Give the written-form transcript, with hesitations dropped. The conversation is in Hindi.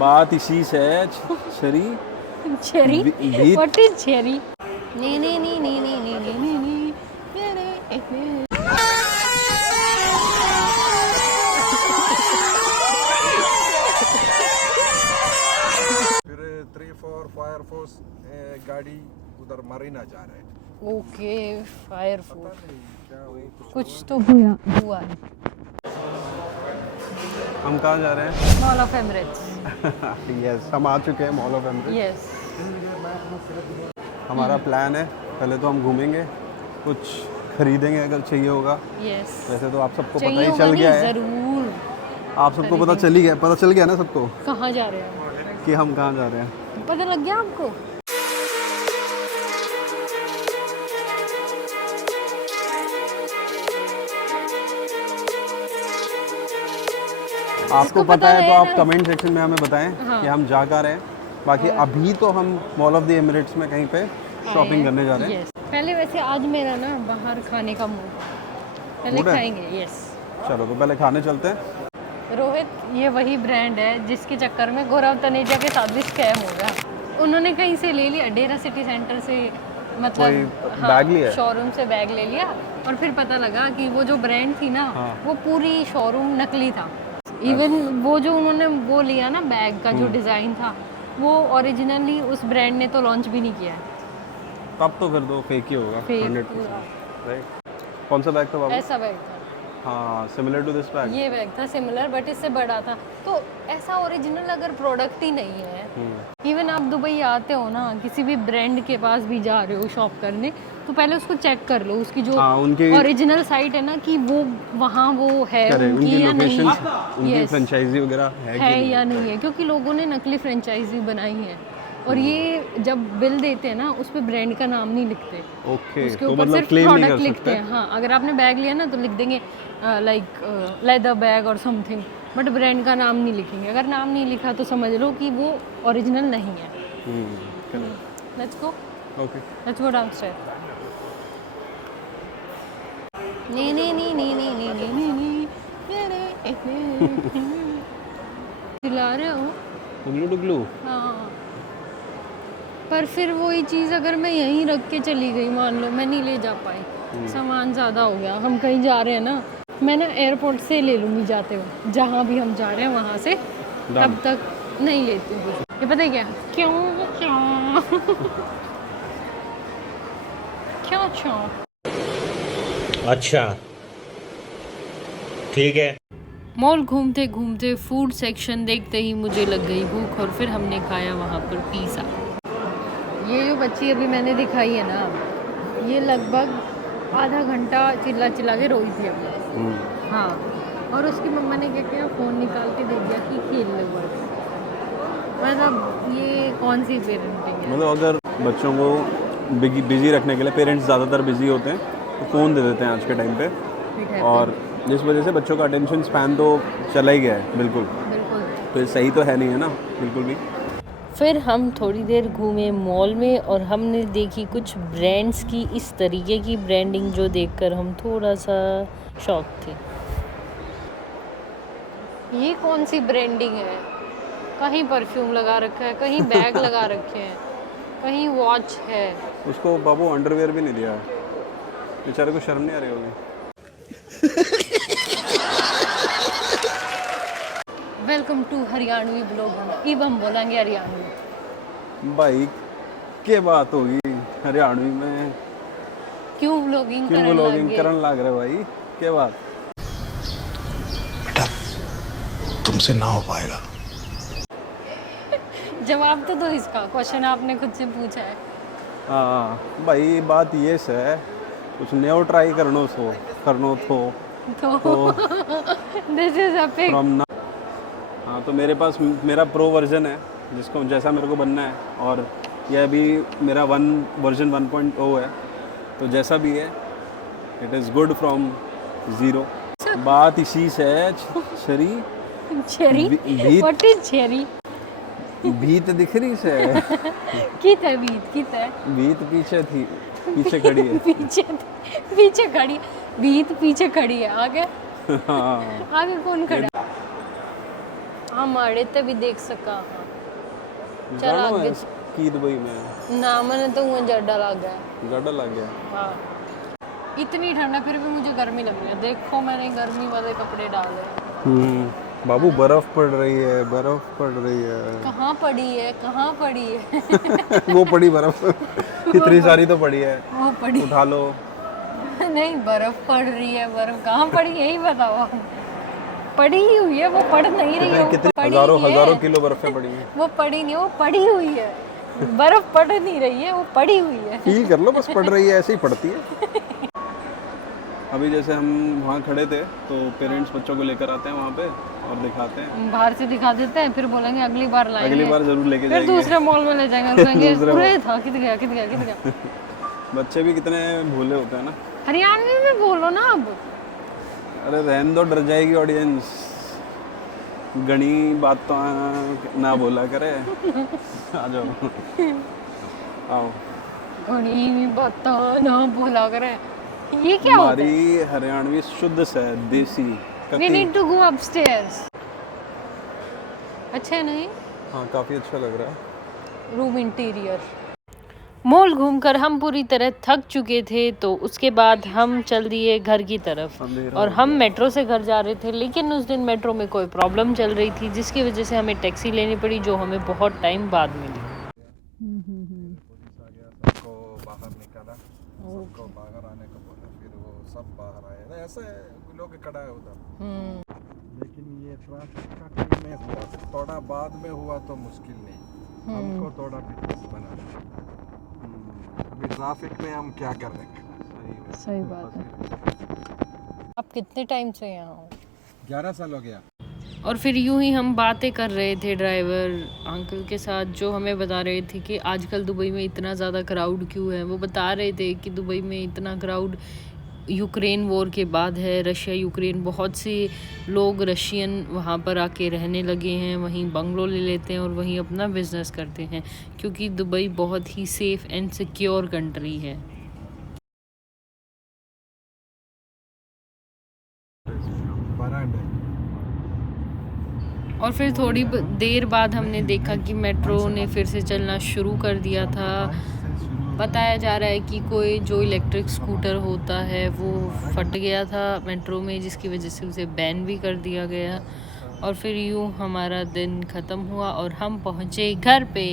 बात इसी से है शरी चेरी भी व्हाट इज चेरी नी नी नी नी नी नी नी नी नी फिर 3-4 फायर फोर्स गाड़ी उधर मरीना जा रहे हैं। ओके फायर फोर्स पता नहीं क्या वो कुछ तो हुआ है। हम कहाँ जा रहे हैं? मॉल ऑफ एमिरेट्स यस, हम आ चुके हैं मॉल ऑफ एमिरेट्स। यस हमारा प्लान है, पहले तो हम घूमेंगे, कुछ खरीदेंगे अगर चाहिए होगा। यस वैसे तो आप सबको पता चाहिए ही होगा चल नहीं, गया है, जरूर। आप सबको पता चल गया ना सबको कहाँ जा रहे हैं? कि हम कहाँ जा रहे हैं। पता लग गया आपको? आपको इसको पता है तो आप ना? कमेंट सेक्शन में हमें बताएं हाँ। कि हम जा कहाँ रहे हैं। बाकी अभी तो हम मॉल ऑफ द एमिरेट्स में कहीं पे शॉपिंग करने जा रहे हैं। यस पहले वैसे आज मेरा ना बाहर खाने का मूड पहले मूड है? खाएंगे। यस चलो तो पहले खाने चलते हैं। रोहित, ये वही ब्रांड है जिसके चक्कर में गौरव तनेजा के साथ भी स्कैम हो गया। उन्होंने कहीं से ले लिया, डेरा सिटी सेंटर से, मतलब कोई बैग लिया? शोरूम से बैग ले लिया और फिर पता लगा कि वो जो ब्रांड थी ना हाँ। वो पूरी शोरूम नकली था। इवन वो जो उन्होंने वो लिया ना बैग का जो डिज़ाइन था वो ओरिजिनली उस ब्रांड ने तो लॉन्च भी नहीं किया है। तब तो फिर तो फेक ही होगा Fake 100%। राइट, कौन सा बैग था बाबू? ऐसा बैग था, हाँ, सिमिलर टू दिस बैग। ये बैग था सिमिलर बट इससे बड़ा था। तो ऐसा ओरिजिनल अगर प्रोडक्ट ही नहीं है, इवन आप दुबई आते हो ना, किसी भी ब्रांड के पास भी जा रहे हो शॉप करने, तो पहले उसको चेक कर लो, उसकी जो हाँ, उनकी ओरिजिनल साइट है ना कि वो वहाँ वो है उनकी उनकी या नहीं, लोकेशन, उनकी Yes, फ्रेंचाइजी वगैरह है कि है नहीं? या नहीं है, क्योंकि लोगों ने नकली फ्रेंचाइजी बनाई है और ये जब बिल देते हैं ना उस पे ब्रांड का नाम नहीं लिखते, ओके, उसके तो ऊपर मतलब सिर्फ क्लेम नहीं प्रोडक्ट कर लिखते सकते। हैं। हाँ, अगर आपने बैग लिया ना तो लिख देंगे लाइक लेदर बैग और समथिंग, बट ब्रांड का नाम नहीं लिखेंगे। अगर नाम नहीं लिखा तो समझ लो कि वो ओरिजिनल नहीं है। Let's go, okay, let's go downstair. नी नी नी नी नी नी नी नी नी दिला रहे हो? टुगलू टुगलू। हाँ, पर फिर वही चीज़ अगर मैं यहीं रख के चली गई, मान लो मैं नहीं ले जा पाई, सामान ज़्यादा हो गया, हम कहीं जा रहे हैं ना, मैं ना एयरपोर्ट से ले लूँगी जाते हुए, जहाँ भी हम जा रहे हैं वहाँ से, तब तक नहीं लेती हूँ कुछ। ये पता है क्या, क्यों क्यों क्यों क्यों? अच्छा ठीक है। मॉल घूमते घूमते फूड सेक्शन देखते ही मुझे लग गई भूख और फिर हमने खाया वहाँ पर पिज़्ज़ा। ये जो बच्ची अभी मैंने दिखाई है ना, ये लगभग आधा घंटा चिल्ला चिल्ला के रोई थी अभी। हाँ, और उसकी मम्मा ने क्या किया, फ़ोन निकाल के दे दिया कि खेल लो बस। मतलब ये कौन सी पेरेंटिंग है? मतलब अगर बच्चों को बिजी रखने के लिए, पेरेंट्स ज़्यादातर बिजी होते हैं तो फ़ोन दे देते हैं आज के टाइम पे, और जिस वजह से बच्चों का अटेंशन स्पैन तो चला ही गया है बिल्कुल। बिल्कुल। तो ये सही तो है नहीं है ना बिल्कुल भी। फिर हम थोड़ी देर घूमे मॉल में और हमने देखी कुछ ब्रांड्स की इस तरीके की ब्रांडिंग जो देखकर हम थोड़ा सा शॉक थे। ये कौन सी ब्रांडिंग है? कहीं परफ्यूम लगा रखा है, कहीं बैग लगा रखे हैं, कहीं वॉच है। उसको बाबू अंडरवेयर भी नहीं दिया है, बेचारे को शर्म नहीं आ रही होगी। Welcome to Haryanvi blog. अब हम बोलेंगे हरियाणवी। भाई क्या बात होगी हरियाणवी में, क्यों ब्लॉगिंग क्यों करने व्लॉगिंग लगे? करन लग रहे भाई, क्या बात? बेटा तुमसे ना हो पाएगा। जवाब तो दो इसका, क्वेश्चन आपने खुद से पूछा है। हाँ भाई, बात ये है, कुछ नया ट्राई करनो थो तो this is a pic from ना। हाँ, तो मेरे पास मेरा प्रो वर्जन है जिसको जैसा मेरे को बनना है, और यह अभी मेरा वर्जन 1.0 है, तो जैसा भी है it is good from zero. बात इसी से है शरी चेरी भी व्हाट इज चेरी भीत दिख रही से कित है कित है भीत पीछे खड़ी है। पीछे खड़ी, बीत पीछे खड़ी है, आगे हाँ, आगे कौन खड़ा? हम आड़े ते भी देख सका हाँ चल जाना आगे है की दुबई में ना मैंने तो वहाँ जड्डा लग गया गाड़ा लग गया। हाँ इतनी ठंड है फिर भी मुझे गर्मी लग रही है देखो मैंने गर्मी वाले कपड़े डाले बाबू बर्फ पड़ रही है, बर्फ पड़ रही है। कहाँ पड़ी है कहाँ पड़ी है वो पड़ी बर्फ कितनी सारी तो पड़ी है, वो पड़ी उठा लो। नहीं बर्फ पड़ रही है बर्फ कहाँ पड़ी यही बताओ आप। पड़ी ही हुई है वो पड़ नहीं रही है वो कितनी पड़ी हजारों ही है। हजारों किलो बर्फें पड़ी हैं। वो पड़ी नहीं वो पड़ी हुई है बर्फ पड़ नहीं रही है वो पड़ी हुई है फील कर लो, बस पड़ रही है, ऐसे ही पड़ती है। अभी जैसे हम वहाँ खड़े थे तो पेरेंट्स बच्चों को लेकर आते हैं वहाँ पे और दिखाते हैं, बाहर से दिखा देते हैं फिर बोलेंगे अगली बार लाएंगे अगली बार जरूर लेके फिर जाएंगे। दूसरे मॉल में ले जाएंगे और कहेंगे दूसरे पूरे था कित गया कित गया कित गया बच्चे भी कितने भोले होते हैं ना। हरियाणवी में बोलो ना अब अरे रहने दो, डर जाएगी ऑडियंस, गणी बात तो ना बोला करे। आ जाओ आओ, घणी बात ना बोला करे ये क्या होता है हमारी हरियाणवी शुद्ध से देसी वी कति। नीड टू गो अपस्टेयर्स अच्छा है नहीं हाँ काफी अच्छा लग रहा है। रूम इंटीरियर मॉल घूमकर हम पूरी तरह थक चुके थे तो उसके बाद हम चल दिए घर की तरफ और हम मेट्रो से घर जा रहे थे लेकिन उस दिन मेट्रो में कोई प्रॉब्लम चल रही थी जिसकी वजह से हमें टैक्सी लेनी पड़ी जो हमें बहुत टाइम बाद मिली। पुलिस आ गया, सबको बाहर निकाला, सबको बाहर आने को बोला, फिर वो सब बाहर आए ना, ऐसे लोग खड़ा है उधर। लेकिन ये ट्रैफिक का टाइम में हुआ, थोड़ा बाद में हुआ तो मुश्किल नहीं, हमको थोड़ा बिजनेस बनाना। अभी ट्रैफिक में हम क्या कर रहे हैं? सही बात है। आप कितने टाइम से यहाँ हो? 11 साल हो गया। और फिर यूं ही हम बातें कर रहे थे ड्राइवर अंकल के साथ जो हमें बता रहे थे कि आजकल दुबई में इतना ज़्यादा क्राउड क्यों है। वो बता रहे थे कि दुबई में इतना क्राउड यूक्रेन वॉर के बाद है, रशिया यूक्रेन, बहुत से लोग रशियन वहाँ पर आके रहने लगे हैं, वहीं बंगलो ले लेते हैं और वहीं अपना बिजनेस करते हैं क्योंकि दुबई बहुत ही सेफ़ एंड सिक्योर कंट्री है। और फिर थोड़ी देर बाद हमने देखा कि मेट्रो ने फिर से चलना शुरू कर दिया था। बताया जा रहा है कि कोई जो इलेक्ट्रिक स्कूटर होता है वो फट गया था मेट्रो में जिसकी वजह से उसे बैन भी कर दिया गया। और फिर यूँ हमारा दिन ख़त्म हुआ और हम पहुँचे घर पे।